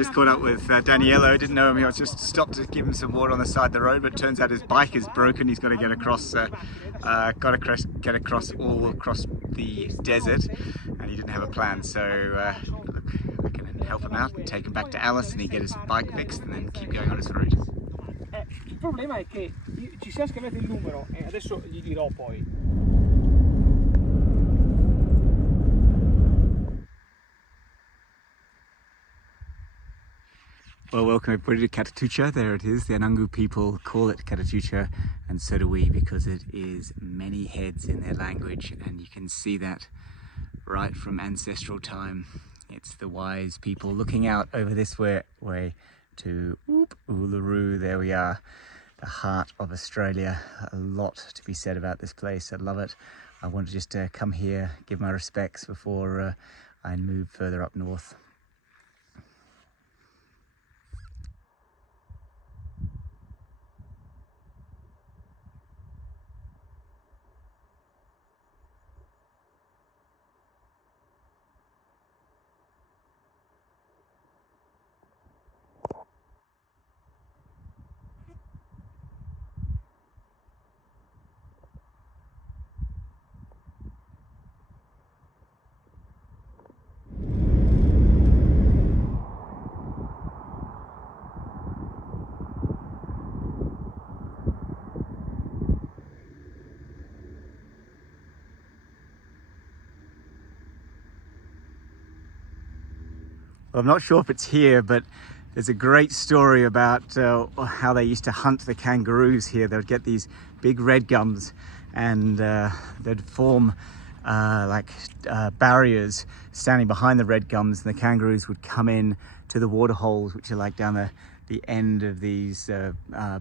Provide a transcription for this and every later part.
just caught up with Daniello. Didn't know him. I was just stopped to give him some water on the side of the road, but it turns out his bike is broken. He's got to get across, get across all across the desert, and he didn't have a plan. So look, I can help him out and take him back to Alice, and he get his bike fixed, and then keep going on his route. Il problema è che ci siamo scambiati il numero e adesso gli dirò poi. Well, welcome everybody to Kata Tjuta. There it is. The Anangu people call it Kata Tjuta, and so do we, because it is many heads in their language, and you can see that right from ancestral time. It's the wise people looking out over this way to Uluru. There we are, the heart of Australia. A lot to be said about this place. I love it. I want to just come here, give my respects before I move further up north. Well, I'm not sure if it's here, but there's a great story about how they used to hunt the kangaroos here. They would get these big red gums, and they'd form barriers standing behind the red gums, and the kangaroos would come in to the water holes, which are like down the end of these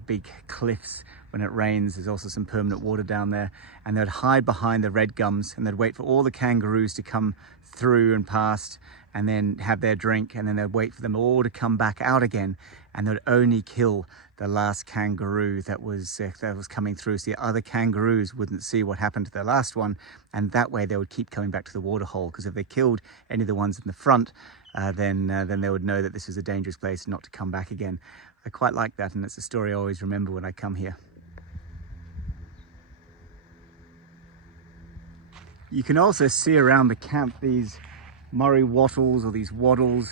big cliffs. When it rains, there's also some permanent water down there, and they'd hide behind the red gums, and they'd wait for all the kangaroos to come through and past, and then have their drink, and then they'd wait for them all to come back out again, and they'd only kill the last kangaroo that was coming through, so the other kangaroos wouldn't see what happened to the last one, and that way they would keep coming back to the water hole, because if they killed any of the ones in the front, then they would know that this was a dangerous place not to come back again. I quite like that, and it's a story I always remember when I come here. You can also see around the camp these Murray wattles, or these waddles.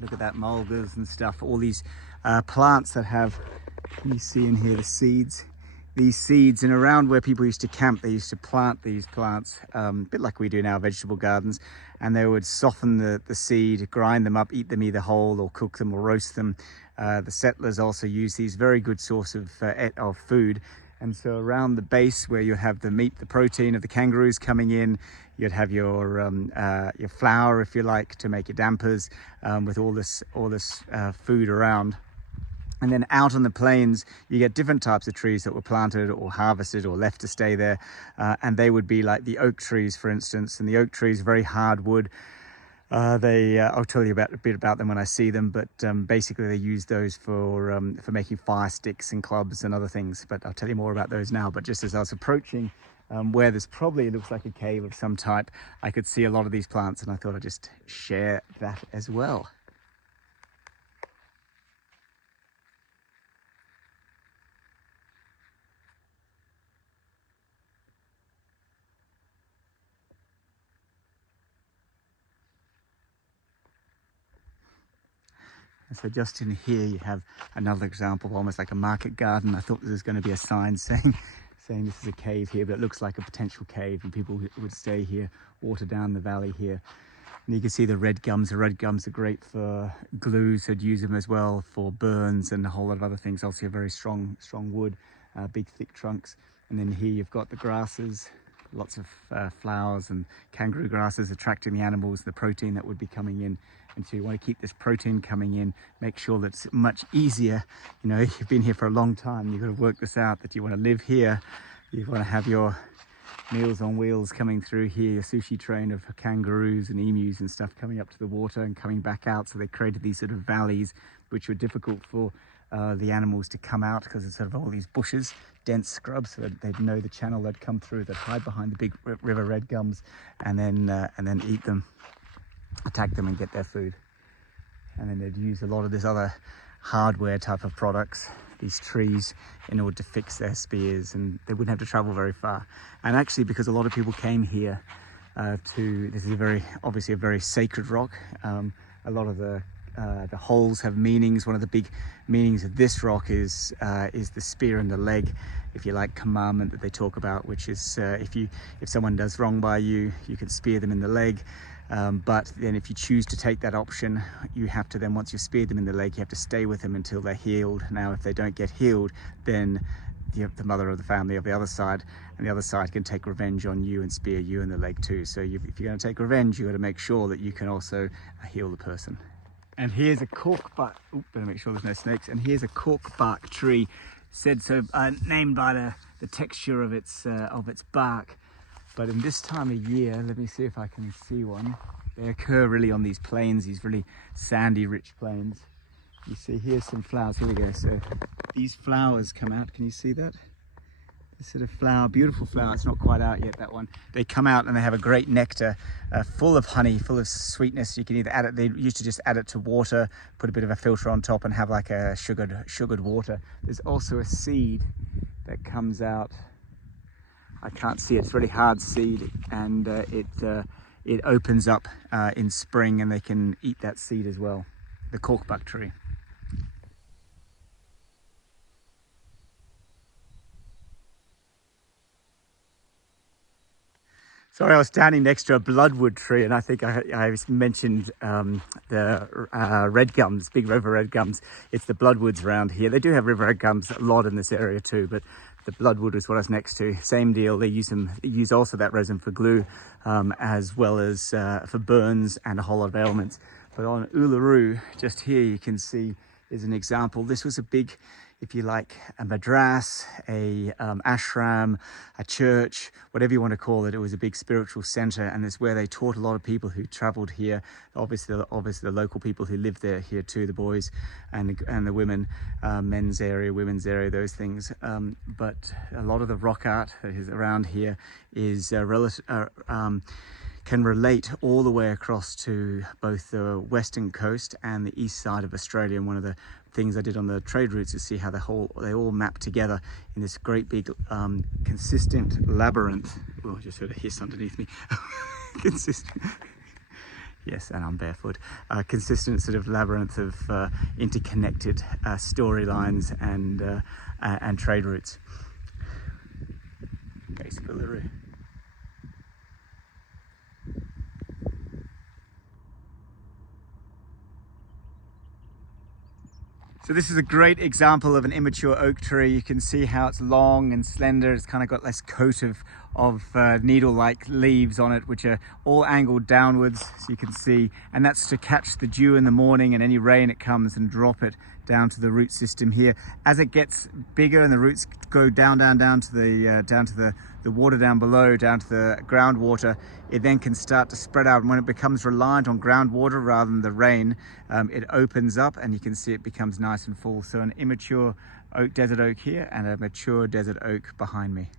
Look at that, mulgars and stuff. All these plants that have, you see in here the seeds. These seeds, and around where people used to camp, they used to plant these plants, a bit like we do in our vegetable gardens, and they would soften the seed, grind them up, eat them either whole or cook them or roast them. The settlers also use these, very good source of food. And so around the base where you have the meat, the protein of the kangaroos coming in, you'd have your flour, if you like, to make your dampers, with all this food around. And then out on the plains, you get different types of trees that were planted or harvested or left to stay there. And they would be like the oak trees, for instance. And the oak trees, very hard wood. I'll tell you a bit about them when I see them, but basically they use those for making fire sticks and clubs and other things, but I'll tell you more about those now. But just as I was approaching where this probably looks like a cave of some type, I could see a lot of these plants, and I thought I'd just share that as well. So just in here you have another example of almost like a market garden. I thought there was going to be a sign saying this is a cave here, but it looks like a potential cave, and people would stay here, water down the valley here. And you can see the red gums. The red gums are great for glue, so I'd use them as well for burns and a whole lot of other things. Also a very strong wood, big thick trunks. And then here you've got the grasses, lots of flowers and kangaroo grasses attracting the animals, the protein that would be coming in. And so you want to keep this protein coming in, make sure that it's much easier. You know, you've been here for a long time, you've got to work this out, that you want to live here, you want to have your meals on wheels coming through here, your sushi train of kangaroos and emus and stuff coming up to the water and coming back out. So they created these sort of valleys which were difficult for the animals to come out, because it's sort of all these bushes, dense scrubs, so that they'd know the channel they'd come through. They'd hide behind the big river red gums and then eat them, attack them and get their food. and then they'd use a lot of this other hardware type of products, these trees, in order to fix their spears, and they wouldn't have to travel very far. And actually, because a lot of people came here this is obviously a very sacred rock. A lot of the holes have meanings. One of the big meanings of this rock is the spear in the leg, if you like, commandment that they talk about, which is if someone does wrong by you, you can spear them in the leg. But then if you choose to take that option, you have to then, once you've speared them in the leg, you have to stay with them until they're healed. Now, if they don't get healed, then the mother of the family of the other side, and the other side can take revenge on you and spear you in the leg too. So if you're going to take revenge, you've got to make sure that you can also heal the person. And here's a cork bark. Better make sure there's no snakes. And here's a cork bark tree, said so, named by the texture of its bark. But in this time of year, let me see if I can see one. They occur really on these plains, these really sandy, rich plains. You see, here's some flowers. Here we go. So these flowers come out. Can you see that? This sort of flower, beautiful flower. It's not quite out yet, that one. They come out and they have a great nectar, full of honey, full of sweetness. You can either add it, they used to just add it to water, put a bit of a filter on top and have like a sugared water. There's also a seed that comes out. I can't see it. It's a really hard seed, and it opens up in spring, and they can eat that seed as well. The corkbark tree. Sorry, I was standing next to a bloodwood tree, and I think I mentioned the red gums, big river red gums. It's the bloodwoods around here. They do have river red gums a lot in this area too, but the bloodwood is what I was next to. Same deal. They use also that resin for glue, as well as for burns and a whole lot of ailments. But on Uluru, just here, you can see is an example. This was a big, if you like, a madras, a ashram, a church, whatever you want to call it. It was a big spiritual center, and it's where they taught a lot of people who traveled here. Obviously the local people who lived there here too, the boys and the women, men's area, women's area, those things. But a lot of the rock art that is around here is can relate all the way across to both the western coast and the east side of Australia. And one of the things I did on the trade routes is see how they all map together in this great big consistent labyrinth. Oh, I just heard a hiss underneath me. Consistent. Yes, and I'm barefoot. Consistent sort of labyrinth of interconnected storylines and trade routes. Base Uluru. So this is a great example of an immature oak tree. You can see how it's long and slender. It's kind of got this coat of needle-like leaves on it, which are all angled downwards, so you can see. And that's to catch the dew in the morning and any rain it comes and drop it down to the root system here. As it gets bigger and the roots go down to the water down below, down to the groundwater, it then can start to spread out. And when it becomes reliant on groundwater rather than the rain, it opens up, and you can see it becomes nice and full. So an immature desert oak here and a mature desert oak behind me.